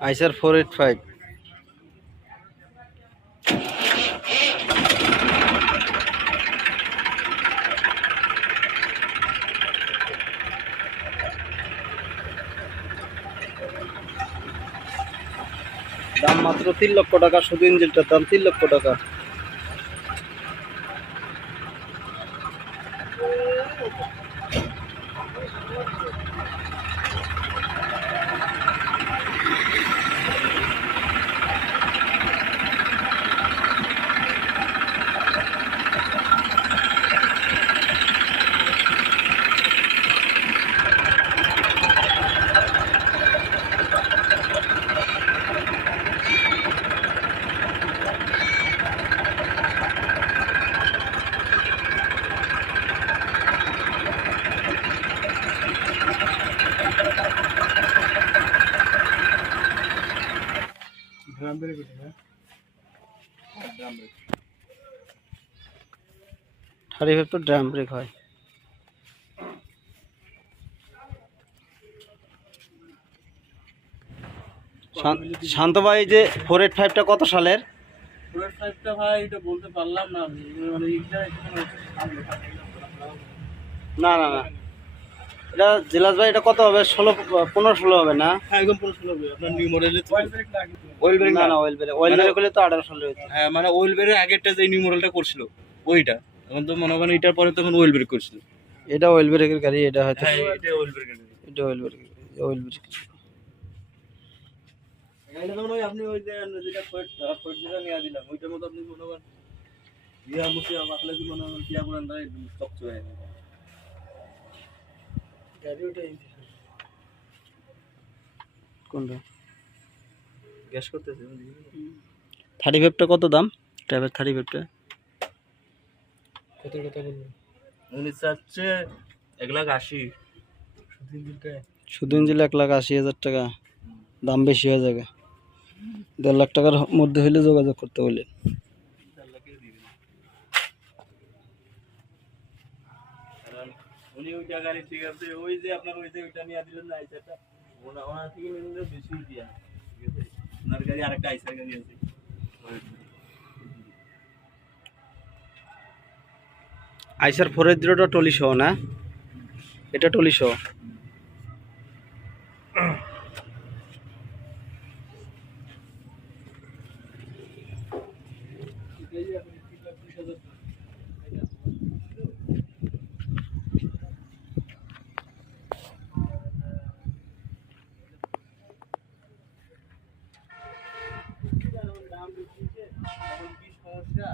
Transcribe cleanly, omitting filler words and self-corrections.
আইসার 485। দাম মাত্র 3 লক্ষ টাকা, শুধু ইঞ্জিনটার দাম 3 লক্ষ টাকা। থার্টি ফাইভ তো ড্রাম ব্রেক হয়। শান্ত ভাই, যে 485টা কত সালের? 485টা ভাই এটা বলতে পারলাম না, মানে না না না, এটা জিলাস ভাই, এটা কত হবে? 15-16 হবে না? হ্যাঁ একদম 15-16 হবে। আপনার নিউ মডেলের অয়েল ব্রেক না, না অয়েল ব্রেক করলে তো 18 সালে হতো। হ্যাঁ মানে অয়েল ব্রেকের আগেরটা যে নিউ মডেলটা করছিল ওইটা, এখন তো মনে করেন এটার পরে তখন অয়েল ব্রেক করছিল। এটা অয়েল ব্রেকের গাড়ি, এটা হয়তো। হ্যাঁ এটা অয়েল ব্রেকের গাড়ি, এটা অয়েল ব্রেক। গাড়িটা তখন ওই আপনি ওই যে যেটা ফোর্ট যেটা নিয়ে দিলাম ওইটার মতো আপনি মনে করেন ইয়া মুসিয়া বাকলে কি মনে করেন কিয়া পুরান দাই চকচক হয়ে যায় গাড়ি। ওটাই কোনটা গ্যাস করতেছে 35টা কত দাম? ট্যাবের 35টা কত কথা বলবো? উনি চাচ্ছে 1,80,000 শুধু ইঞ্জিন 1,80,000 টাকা, দাম বেশি হয়ে যাবে। 1.5 লাখ টাকার মধ্যে হইলে যোগাযোগ করতে বলে। উনি ওইটা গাড়ি ঠিক আছে, ওই যে আপনার ওই যে ওইটা নিয়ে দিলেন না আইসারটা, ওনার থেকে নিলে বেশি দিয়া, ঠিক আছে? ওনার গাড়ি আরেকটা আইসার গাড়ি আছে। আইসার 480টা টলি সহ না? এটা টলি সহ। দাম বেশি, এখন কি সমস্যা?